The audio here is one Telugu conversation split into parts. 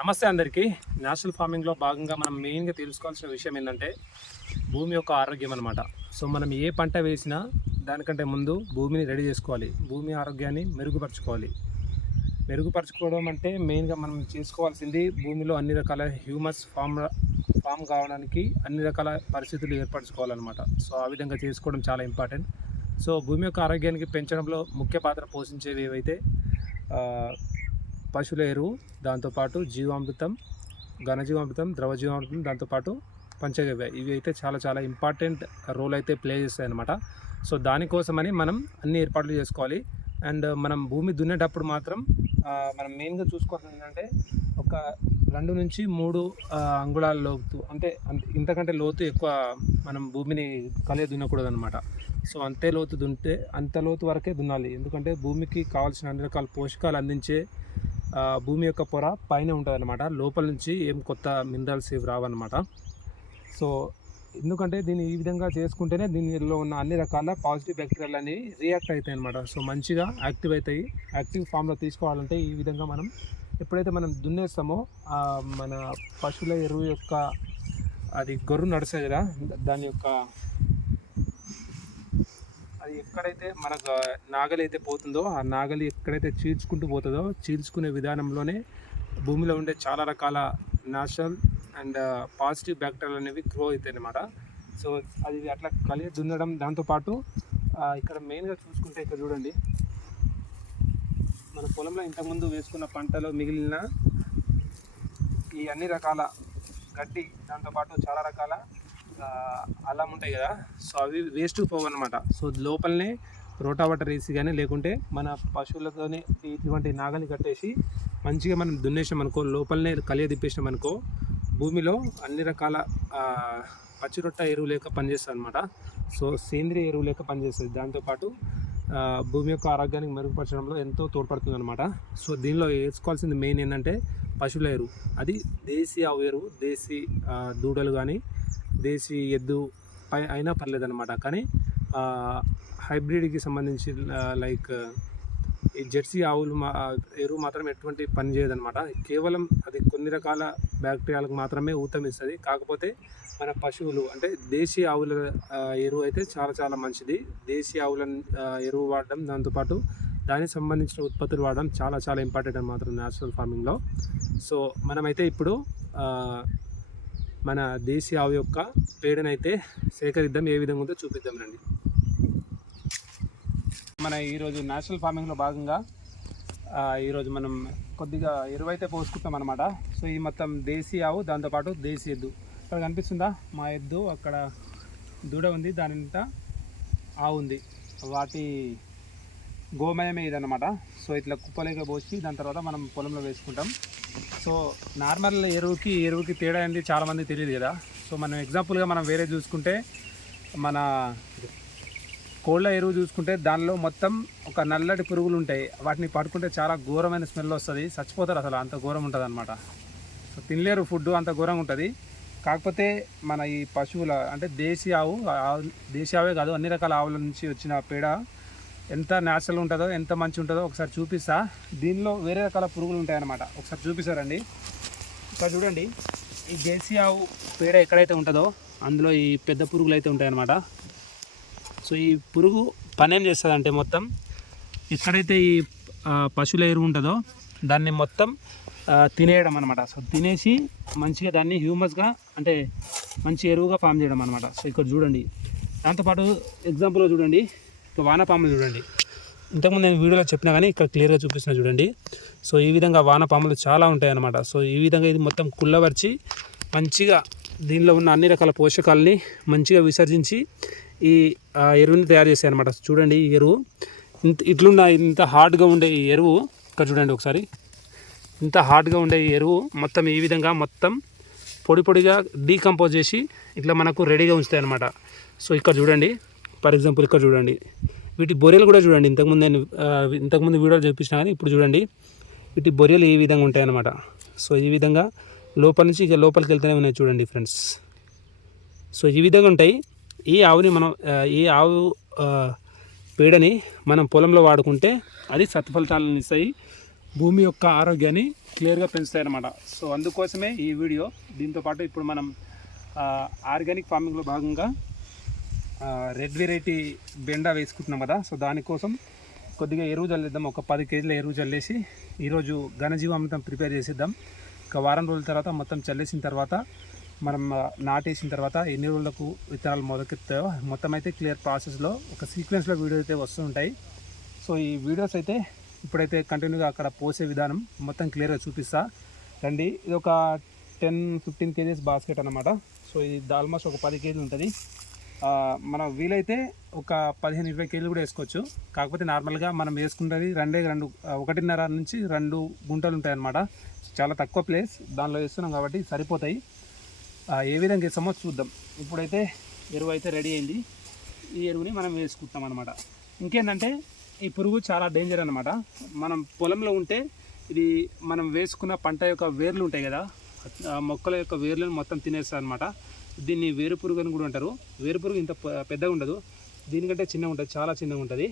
నమస్తే అందరికీ. నేషనల్ ఫార్మింగ్లో భాగంగా మనం మెయిన్గా తెలుసుకోవాల్సిన విషయం ఏంటంటే భూమి యొక్క ఆరోగ్యం అనమాట సో మనం ఏ పంట వేసినా దానికంటే ముందు భూమిని రెడీ చేసుకోవాలి. భూమి ఆరోగ్యాన్ని మెరుగుపరచుకోవాలి. మెరుగుపరచుకోవడం అంటే మెయిన్గా మనం చేసుకోవాల్సింది భూమిలో అన్ని రకాల హ్యూమస్ ఫామ్ ఫామ్ కావడానికి అన్ని రకాల పరిస్థితులు ఏర్పరచుకోవాలన్నమాట. సో ఆ విధంగా చేసుకోవడం చాలా ఇంపార్టెంట్. సో భూమి యొక్క ఆరోగ్యానికి పెంచడంలో ముఖ్య పాత్ర పోషించేవి ఏవైతే పశువుల ఎరువు దాంతోపాటు జీవామృతం ఘనజీవామృతం ద్రవజీవామృతం దాంతోపాటు పంచగవ్య. ఇవి అయితే చాలా చాలా ఇంపార్టెంట్ రోల్ అయితే ప్లే చేస్తాయి అనమాట సో దానికోసమని మనం అన్ని ఏర్పాట్లు చేసుకోవాలి. అండ్ మనం భూమి దున్నేటప్పుడు మాత్రం మనం మెయిన్గా చూసుకోవాల్సింది ఏంటంటే ఒక రెండు నుంచి మూడు అంగుళాల లోతు అంటే అంత- ఇంతకంటే లోతు ఎక్కువ మనం భూమిని కలియ దున్నకూడదు అనమాట సో అంతే లోతు దున్నితే అంత లోతు వరకే దున్నాలి. ఎందుకంటే భూమికి కావాల్సిన అన్ని రకాల పోషకాలు అందించే భూమి యొక్క పొర పైన ఉంటుంది అనమాట లోపల నుంచి ఏం కొత్త మినరల్స్ ఏవి రావన్నమాట. సో ఎందుకంటే దీన్ని ఈ విధంగా చేసుకుంటేనే దీనిలో ఉన్న అన్ని రకాల పాజిటివ్ బ్యాక్టీరియాలు అనేవి రియాక్ట్ అవుతాయి అనమాట సో మంచిగా యాక్టివ్ అవుతాయి. యాక్టివ్ ఫామ్లో తీసుకోవాలంటే ఈ విధంగా మనం ఎప్పుడైతే మనం దున్నేస్తామో మన పశువుల ఎరువు యొక్క అది గొర్రు నడుస్తుంది కదా దాని యొక్క అది ఎక్కడైతే మన నాగలి అయితే పోతుందో ఆ నాగలి ఎక్కడైతే చీల్చుకుంటూ పోతుందో చీల్చుకునే విధానంలోనే భూమిలో ఉండే చాలా రకాల నేచురల్ అండ్ పాజిటివ్ బ్యాక్టీరియల్ అనేవి గ్రో అవుతాయి అన్నమాట సో అది అట్లా కలిగి దున్నడం దాంతోపాటు ఇక్కడ మెయిన్గా చూసుకుంటే ఇక్కడ చూడండి. మన పొలంలో ఇంతకుముందు వేసుకున్న పంటలో మిగిలిన ఈ అన్ని రకాల గడ్డి దాంతోపాటు చాలా రకాల అల్లం ఉంటాయి కదా సో అవి వేస్ట్ పోవన్నమాట. సో లోపలనే రోటావాటర్ వేసి కానీ లేకుంటే మన పశువులతోనే ఇటువంటి నాగలి కట్టేసి మంచిగా మనం దున్నేసాం అనుకో లోపలనే కలియ తిప్పేసాం అనుకో భూమిలో అన్ని రకాల పచ్చి పచ్చిరొట్ట ఎరువు లేక పనిచేస్తుంది అనమాట సో సేంద్రియ ఎరువు లేక పనిచేస్తుంది. దాంతోపాటు భూమి యొక్క ఆరోగ్యానికి మెరుగుపరచడంలో ఎంతో తోడ్పడుతుంది అనమాట సో దీనిలో వేసుకోవాల్సింది మెయిన్ ఏంటంటే పశువుల ఎరువు అది దేశీ ఆవు ఎరువు దేశీ దూడలు కానీ దేశీ ఎద్దు పై అయినా పర్లేదు అనమాట కానీ హైబ్రిడ్కి సంబంధించి లైక్ ఈ జెర్సీ ఆవులు మా ఎరువు మాత్రం ఎటువంటి పని చేయదనమాట కేవలం అది కొన్ని రకాల బ్యాక్టీరియాలకు మాత్రమే ఊతం ఇస్తుంది. కాకపోతే మన పశువులు అంటే దేశీ ఆవుల ఎరువు అయితే చాలా చాలా మంచిది. దేశీ ఆవుల ఎరువు వాడడం దాంతోపాటు దానికి సంబంధించిన ఉత్పత్తులు వాడడం చాలా చాలా ఇంపార్టెంట్ అని మాత్రం న్యాచురల్ ఫార్మింగ్లో. సో మనమైతే ఇప్పుడు మన దేశీ ఆవు యొక్క పేడనైతే సేకరిద్దాం ఏ విధంగా ఉందో చూపిద్దాం రండి. మన ఈరోజు నేషనల్ ఫార్మింగ్లో భాగంగా ఈరోజు మనం కొద్దిగా ఎరువు అయితే పోసుకుంటాం అనమాట సో ఈ మొత్తం దేశీ ఆవు దాంతోపాటు దేశీ ఎద్దు. ఇక్కడ కనిపిస్తుందా? మా ఎద్దు అక్కడ దూడ ఉంది దాని ఆవు ఉంది. వాటి గోమయమే ఇదన్నమాట సో ఇట్లా కుప్పలేక పోసి దాని తర్వాత మనం పొలంలో వేసుకుంటాం. సో నార్మల్ ఎరువుకి ఎరువుకి తేడా అనేది చాలామంది తెలియదు కదా. సో మనం ఎగ్జాంపుల్గా మనం వేరే చూసుకుంటే మన కోళ్ళ ఎరువు చూసుకుంటే దానిలో మొత్తం ఒక నల్లటి పురుగులు ఉంటాయి. వాటిని పడుకుంటే చాలా ఘోరమైన స్మెల్ వస్తుంది. చచ్చిపోతారు అసలు అంత ఘోరం ఉంటుంది అనమాట సో తినలేరు ఫుడ్ అంత ఘోరంగా ఉంటుంది. కాకపోతే మన ఈ పశువుల అంటే దేశీ ఆవు ఆవు దేశీ ఆవే కాదు అన్ని రకాల ఆవుల నుంచి వచ్చిన పేడ ఎంత న్యాచురల్ ఉంటుందో ఎంత మంచి ఉంటుందో ఒకసారి చూపిస్తా. దీనిలో వేరే రకాల పురుగులు ఉంటాయన్నమాట. ఒకసారి చూపిస్తారండి. ఇక్కడ చూడండి. ఈ దేశీ ఆవు పేడ ఎక్కడైతే ఉంటుందో అందులో ఈ పెద్ద పురుగులు అయితే ఉంటాయన్నమాట. సో ఈ పురుగు పని ఏం మొత్తం ఎక్కడైతే ఈ పశువుల ఎరువు ఉంటుందో దాన్ని మొత్తం తినేయడం అనమాట సో తినేసి మంచిగా దాన్ని హ్యూమస్గా అంటే మంచి ఎరువుగా ఫామ్ చేయడం అనమాట సో ఇక్కడ చూడండి. దాంతోపాటు ఎగ్జాంపుల్గా చూడండి. వానపాములు చూడండి. ఇంతకుముందు నేను వీడియోలో చెప్పినా కానీ ఇక్కడ క్లియర్గా చూపిస్తున్నా చూడండి. సో ఈ విధంగా వానపాములు చాలా ఉంటాయి అన్నమాట సో ఈ విధంగా ఇది మొత్తం కుళ్ళవరిచి మంచిగా దీనిలో ఉన్న అన్ని రకాల పోషకాలని మంచిగా విసర్జించి ఈ ఆ, ఎరువుని తయారు చేస్తాయి అనమాట చూడండి ఈ ఎరువు. ఇంత ఇట్లున్న ఇంత హార్డ్గా ఉండే ఈ ఎరువు. ఇక్కడ చూడండి ఒకసారి. ఇంత హార్డ్గా ఉండే ఈ ఎరువు మొత్తం ఈ విధంగా మొత్తం పొడి పొడిగా డీకంపోజ్ చేసి ఇట్లా మనకు రెడీగా ఉంచుతాయి అనమాట సో ఇక్కడ చూడండి. ఫర్ ఎగ్జాంపుల్ ఇక్కడ చూడండి. వీటి బొరియలు కూడా చూడండి. ఇంతకుముందు నేను ఇంతకుముందు వీడియోలు చూపించిన కానీ ఇప్పుడు చూడండి. వీటి బొరియలు ఈ విధంగా ఉంటాయి అన్నమాట సో ఈ విధంగా లోపల నుంచి ఇక లోపలికి వెళ్తూనే ఉన్నాయి చూడండి ఫ్రెండ్స్. సో ఈ విధంగా ఉంటాయి. ఈ ఆవుని మనం ఈ ఆవు పేడని మనం పొలంలో వాడుకుంటే అది సత్ఫలితాలను ఇస్తాయి. భూమి యొక్క ఆరోగ్యాన్ని క్లియర్గా పెంచుతాయి అన్నమాట. సో అందుకోసమే ఈ వీడియో. దీంతో పాటు ఇప్పుడు మనం ఆర్గానిక్ ఫార్మింగ్లో భాగంగా రెడ్ వెరైటీ బెండా వేసుకుంటున్నాం కదా. సో దానికోసం కొద్దిగా ఎరువు చల్లేద్దాం ఒక పది కేజీల ఎరువు చల్లేసి ఈరోజు ఘనజీవామృతం ప్రిపేర్ చేసేద్దాం. ఒక వారం రోజుల తర్వాత మొత్తం చల్లేసిన తర్వాత మనం నాటేసిన తర్వాత ఎన్ని రోజులకు విత్తనాలు మొదకెత్తాయో మొత్తం అయితే క్లియర్ ప్రాసెస్లో ఒక సీక్వెన్స్లో వీడియో అయితే వస్తుంటాయి సో ఈ వీడియోస్ అయితే ఇప్పుడైతే కంటిన్యూగా అక్కడ పోసే విధానం మొత్తం క్లియర్గా చూపిస్తా. రండి ఇది ఒక టెన్ ఫిఫ్టీన్ కేజీస్ బాస్కెట్ అనమాట సో ఇది ఆల్మోస్ట్ ఒక పది కేజీలు ఉంటుంది. మనం వీలైతే ఒక పదిహేను ఇరవై కేజీలు కూడా వేసుకోవచ్చు. కాకపోతే నార్మల్గా మనం వేసుకుంటుంది రెండే రెండు ఒకటిన్నర నుంచి రెండు గుంటలు ఉంటాయి అన్నమాట చాలా తక్కువ ప్లేస్ దానిలో వేస్తున్నాం కాబట్టి సరిపోతాయి. ఏ విధంగా వేస్తామో చూద్దాం. ఇప్పుడైతే ఎరువు అయితే రెడీ అయింది. ఈ ఎరువుని మనం వేసుకుంటాం అనమాట ఇంకేంటంటే ఈ పురుగు చాలా డేంజర్ అనమాట మనం పొలంలో ఉంటే ఇది మనం వేసుకున్న పంట యొక్క వేర్లు ఉంటాయి కదా మొక్కల యొక్క వేర్లను మొత్తం తినేస్తుంది అనమాట దీన్ని వేరు పురుగు అని కూడా అంటారు. వేరు పురుగు ఇంత పెద్దగా ఉండదు. దీనికంటే చిన్నగా ఉంటుంది చాలా చిన్నగా ఉంటుంది.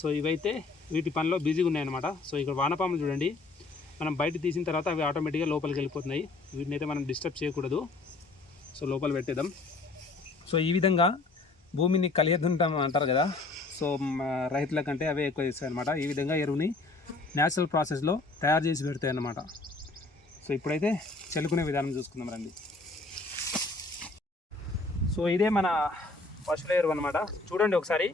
సో ఇవైతే వీటి పనిలో బిజీగా ఉన్నాయన్నమాట. సో ఇక్కడ వానపాములు చూడండి. మనం బయట తీసిన తర్వాత అవి ఆటోమేటిక్గా లోపలికి వెళ్ళిపోతున్నాయి. వీటిని అయితే మనం డిస్టర్బ్ చేయకూడదు. సో లోపల పెట్టేద్దాం. సో ఈ విధంగా భూమిని కలియదుంటాం అంటారు కదా. సో రైతుల కంటే అవే ఎక్కువ చేస్తాయి అనమాట ఈ విధంగా ఎరువుని న్యాచురల్ ప్రాసెస్లో తయారు చేసి పెడతాయి అన్నమాట సో ఇప్పుడైతే చల్లుకునే విధానం చూసుకుందాం రండి. సో ఇదే మన పశువుల ఎరువు అనమాట చూడండి ఒకసారి.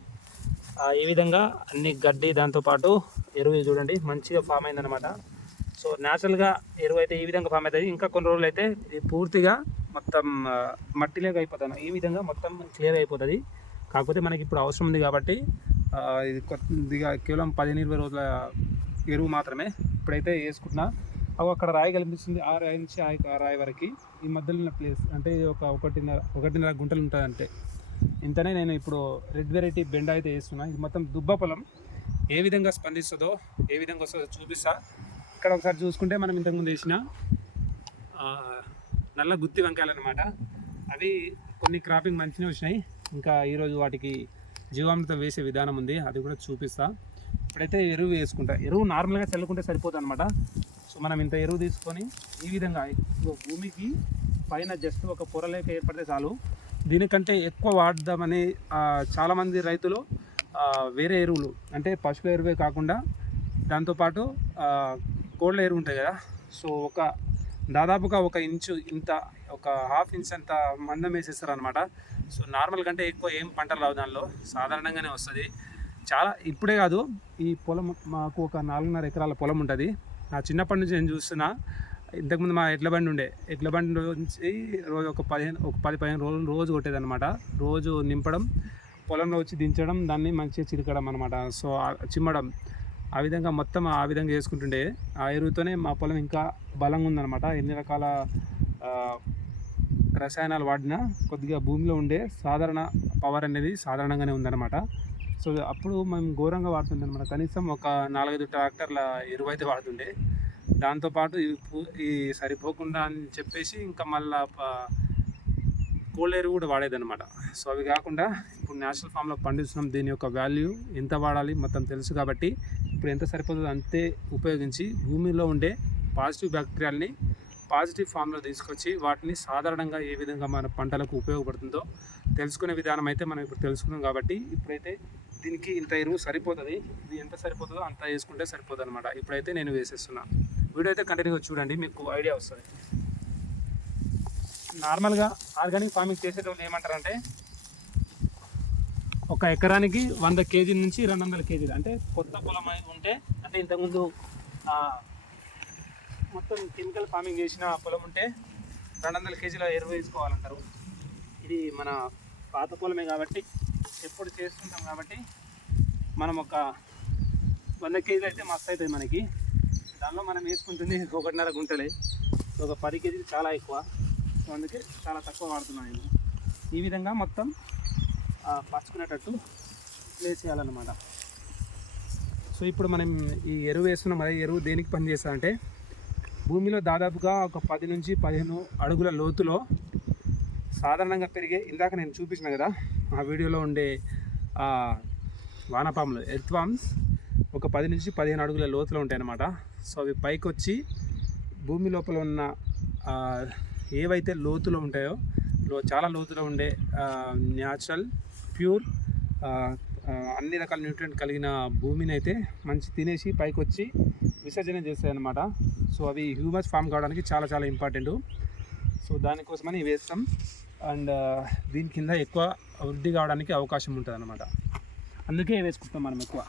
ఈ విధంగా అన్ని గడ్డి దాంతోపాటు ఎరువు చూడండి మంచిగా ఫామ్ అయిందనమాట సో న్యాచురల్గా ఎరువు అయితే ఈ విధంగా ఫామ్ అవుతుంది. ఇంకా కొన్ని రోజులు అయితే ఇది పూర్తిగా మొత్తం ఆ, మట్టిలోకి అయిపోతాను. ఈ విధంగా మొత్తం క్లియర్ అయిపోతుంది. కాకపోతే మనకి ఇప్పుడు అవసరం ఉంది కాబట్టి ఇది కొద్దిగా కేవలం పదిహేను ఇరవై రోజుల ఎరువు మాత్రమే ఇప్పుడైతే వేసుకుంటున్నా. అవి అక్కడ రాయి కనిపిస్తుంది. ఆ రాయి నుంచి ఆ ఆ రాయి వరకు ఈ మధ్యలో ఉన్న ప్లేస్ అంటే ఇది ఒక ఒకటిన్నర ఒకటిన్నర గుంటలు ఉంటుంది అంటే ఇంతనే నేను ఇప్పుడు రెడ్ వెరైటీ బెండ అయితే వేస్తున్నా. ఇది మొత్తం దుబ్బ పొలం. ఏ విధంగా స్పందిస్తుందో ఏ విధంగా వస్తుందో చూపిస్తా. ఇక్కడ ఒకసారి చూసుకుంటే మనం ఇంతకుముందు వేసిన నల్ల గుత్తి వంకాయలు అనమాట అవి కొన్ని క్రాపింగ్ మంచిగా వచ్చినాయి. ఇంకా ఈరోజు వాటికి జీవామృతం వేసే విధానం ఉంది. అది కూడా చూపిస్తా. ఇప్పుడైతే ఎరువు వేసుకుంటా. ఎరువు నార్మల్గా చల్లుకుంటే సరిపోతుంది అనమాట సో మనం ఇంత ఎరువు తీసుకొని ఈ విధంగా భూమికి పైన జస్ట్ ఒక పొరలేక ఏర్పడితే చాలు. దీనికంటే ఎక్కువ వాడదామని చాలామంది రైతులు వేరే ఎరువులు అంటే పశువుల ఎరువే కాకుండా దాంతోపాటు కోళ్ళ ఎరువు ఉంటాయి కదా. సో ఒక దాదాపుగా ఒక ఇంచు ఇంత ఒక హాఫ్ ఇంచ్ అంత మందం వేసేస్తారు అనమాట సో నార్మల్ కంటే ఎక్కువ ఏం పంటలు రావు దానిలో. సాధారణంగానే వస్తుంది. చాలా ఇప్పుడే కాదు ఈ పొలం మాకు ఒక నాలుగున్నర ఎకరాల పొలం ఉంటుంది. నా చిన్నప్పటి నుంచి నేను చూస్తున్నా ఇంతకుముందు మా ఎడ్ల బండి ఉండే. ఎడ్ల బండి నుంచి రోజు ఒక పదిహేను ఒక పది పదిహేను రోజులు రోజు కొట్టేదన్నమాట. రోజు నింపడం పొలంలో వచ్చి దించడం దాన్ని మంచిగా చిరకడం అనమాట సో చిమ్మడం ఆ విధంగా మొత్తం ఆ విధంగా చేసుకుంటుండే. ఆ ఎరువుతోనే మా పొలం ఇంకా బలంగా ఉందన్నమాట. ఎన్ని రకాల రసాయనాలు వాడినా కొద్దిగా భూమిలో ఉండే సాధారణ పవర్ అనేది సాధారణంగానే ఉందన్నమాట. సో అప్పుడు మేము ఘోరంగా వాడుతుండే అనమాట కనీసం ఒక నాలుగైదు ట్రాక్టర్ల ఎరువు అయితే వాడుతుండే దాంతోపాటు ఈ ఈ సరిపోకుండా అని చెప్పేసి ఇంకా మళ్ళా కోళ్ళ ఎరువు కూడా వాడేదనమాట సో అవి కాకుండా ఇప్పుడు నేషనల్ ఫామ్లో పండిస్తున్నాం దీని యొక్క వాల్యూ ఎంత వాడాలి మొత్తం తెలుసు కాబట్టి ఇప్పుడు ఎంత సరిపోతుందో అంతే ఉపయోగించి భూమిలో ఉండే పాజిటివ్ బ్యాక్టీరియాల్ని పాజిటివ్ ఫామ్లో తీసుకొచ్చి వాటిని సాధారణంగా ఏ విధంగా మన పంటలకు ఉపయోగపడుతుందో తెలుసుకునే విధానం అయితే మనం ఇప్పుడు తెలుసుకున్నాం కాబట్టి ఇప్పుడైతే దీనికి ఇంత ఎరువు సరిపోతుంది? ఇది ఎంత సరిపోతుందో అంత వేసుకుంటే సరిపోతుంది అనమాట ఇప్పుడైతే నేను వేసేస్తున్నా. వీడియో అయితే కంటిన్యూగా చూడండి మీకు ఐడియా వస్తుంది. నార్మల్గా ఆర్గానిక్ ఫార్మింగ్ చేసేటప్పుడు ఏమంటారంటే ఒక ఎకరానికి వంద కేజీల నుంచి రెండు వందల కేజీలు. అంటే కొత్త పొలం అయి ఉంటే అంటే ఇంతకుముందు మొత్తం కెమికల్ ఫార్మింగ్ చేసిన పొలం ఉంటే రెండు వందల కేజీల ఎరువు వేసుకోవాలంటారు. ఇది మన పాత పొలమే కాబట్టి ఎప్పుడు చేస్తుంటాం కాబట్టి మనం ఒక వంద కేజీలు అయితే మస్తు అవుతుంది మనకి. దానిలో మనం వేసుకుంటుంది ఒకటిన్నర గుంటలే. ఒక పది కేజీలు చాలా ఎక్కువ. సో అందుకే చాలా తక్కువ వాడుతున్నాను నేను. ఈ విధంగా మొత్తం ఆ, పరుచుకునేటట్టు ప్లేస్ చేయాలన్నమాట. సో ఇప్పుడు మనం ఈ ఎరువు వేస్తున్న మరి ఎరువు దేనికి పనిచేస్తా అంటే భూమిలో దాదాపుగా ఒక పది నుంచి పదిహేను అడుగుల లోతులో సాధారణంగా పెరిగే ఇందాక నేను చూపించిన కదా ఆ వీడియోలో ఉండే వానపాములు వానపాములు ఎర్త్వామ్స్ ఒక పది నుంచి పదిహేను అడుగుల లోతులో ఉంటాయన్నమాట. సో అవి పైకి వచ్చి భూమి లోపల ఉన్న ఏవైతే లోతులో ఉంటాయో లో చాలా లోతులో ఉండే న్యాచురల్ ప్యూర్ అన్ని రకాల న్యూట్రియంట్ కలిగిన భూమిని అయితే మంచి తినేసి పైకి వచ్చి విసర్జన చేస్తాయన్నమాట. సో అవి హ్యూమస్ ఫామ్ కావడానికి చాలా చాలా ఇంపార్టెంట్. సో దానికోసమని వేస్తాం. అండ్ దీని కింద ఎక్కువ వృద్ధి కావడానికి అవకాశం ఉంటుంది అనమాట అందుకే వేసుకుంటాం మనం ఎక్కువ.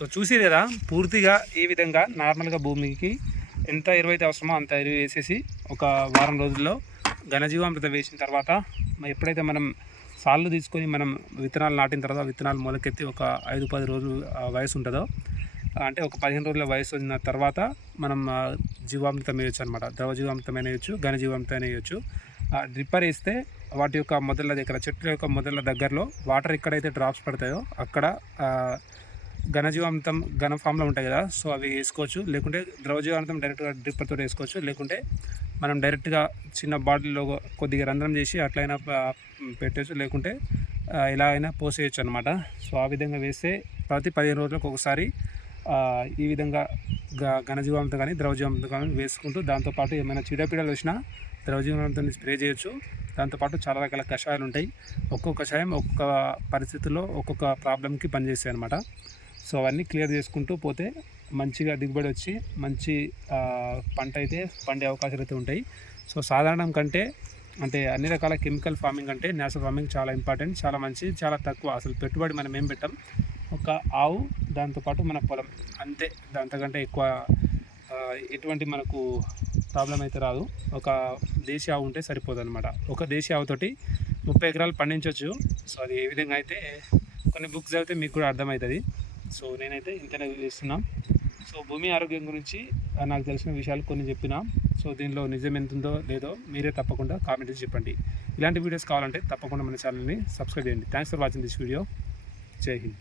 సో చూసి లేదా పూర్తిగా ఈ విధంగా నార్మల్గా భూమికి ఎంత ఎరువు అయితే అవసరమో అంత ఎరువు వేసేసి ఒక వారం రోజుల్లో ఘనజీవామృతం వేసిన తర్వాత ఎప్పుడైతే మనం సాళ్ళు తీసుకొని మనం విత్తనాలు నాటిన తర్వాత విత్తనాలు మొలకెత్తి ఒక ఐదు పది రోజులు వయసు ఉంటుందో అంటే ఒక పదిహేను రోజుల వయసు ఉన్న తర్వాత మనం జీవామృతం వేయొచ్చు అనమాట ద్రవ జీవామృతం వేయచ్చు ఘనజీవామృతం వేయచ్చు. డ్రిప్పర్ వేస్తే వాటి యొక్క మొదల దగ్గర చెట్ల యొక్క మొదల దగ్గరలో వాటర్ ఎక్కడైతే డ్రాప్స్ పడతాయో అక్కడ ఘనజీవామృతం ఘన ఫామ్లో ఉంటాయి కదా సో అవి వేసుకోవచ్చు. లేకుంటే ద్రవజీవామృతం డైరెక్ట్గా డ్రిప్పర్తో వేసుకోవచ్చు. లేకుంటే మనం డైరెక్ట్గా చిన్న బాటిల్లో కొద్దిగా రంధ్రం చేసి అట్లయినా పెట్టచ్చు లేకుంటే ఎలా అయినా పోసేయచ్చు అనమాట సో ఆ విధంగా వేస్తే ప్రతి పదిహేను రోజులకు ఒకసారి ఈ విధంగా గ ఘనజీవామృతం కానీ ద్రవజీవామృతం కానీ వేసుకుంటూ దాంతోపాటు ఏమైనా చీడపీడలు వచ్చినా ద్రవజీవామృతం స్ప్రే చేయొచ్చు. దాంతోపాటు చాలా రకాల కషాయాలు ఉంటాయి. ఒక్కొక్క కషాయం ఒక్కొక్క పరిస్థితుల్లో ఒక్కొక్క ప్రాబ్లంకి పనిచేస్తాయి అనమాట సో అవన్నీ క్లియర్ చేసుకుంటూ పోతే మంచిగా దిగుబడి వచ్చి మంచి పంట అయితే పండే అవకాశాలు అయితే ఉంటాయి. సో సాధారణం కంటే అంటే అన్ని రకాల కెమికల్ ఫార్మింగ్ అంటే నేచురల్ ఫార్మింగ్ చాలా ఇంపార్టెంట్ చాలా మంచి చాలా తక్కువ. అసలు పెట్టుబడి మనం ఏం పెట్టాం? ఒక ఆవు దాంతోపాటు మన పొలం. అంతే. దాంతకంటే ఎక్కువ ఎటువంటి మనకు ప్రాబ్లం అయితే రాదు. ఒక దేశీ ఆవు ఉంటే సరిపోదు అనమాట ఒక దేశీ ఆవుతోటి ముప్పై ఎకరాలు పండించవచ్చు సో అది ఏ విధంగా అయితే కొన్ని బుక్స్ చదివితే మీకు కూడా అర్థమవుతుంది. సో నేనైతే ఇంతనే చేస్తున్నాం. సో భూమి ఆరోగ్యం గురించి నాకు తెలిసిన విషయాలు కొన్ని చెప్పినా. సో దీనిలో నిజం ఎంత ఉందో లేదో మీరే తప్పకుండా కామెంట్ చెప్పండి. ఇలాంటి వీడియోస్ కావాలంటే తప్పకుండా మన ఛానల్ని సబ్స్క్రైబ్ చేయండి. Thanks for watching this video Jai Hind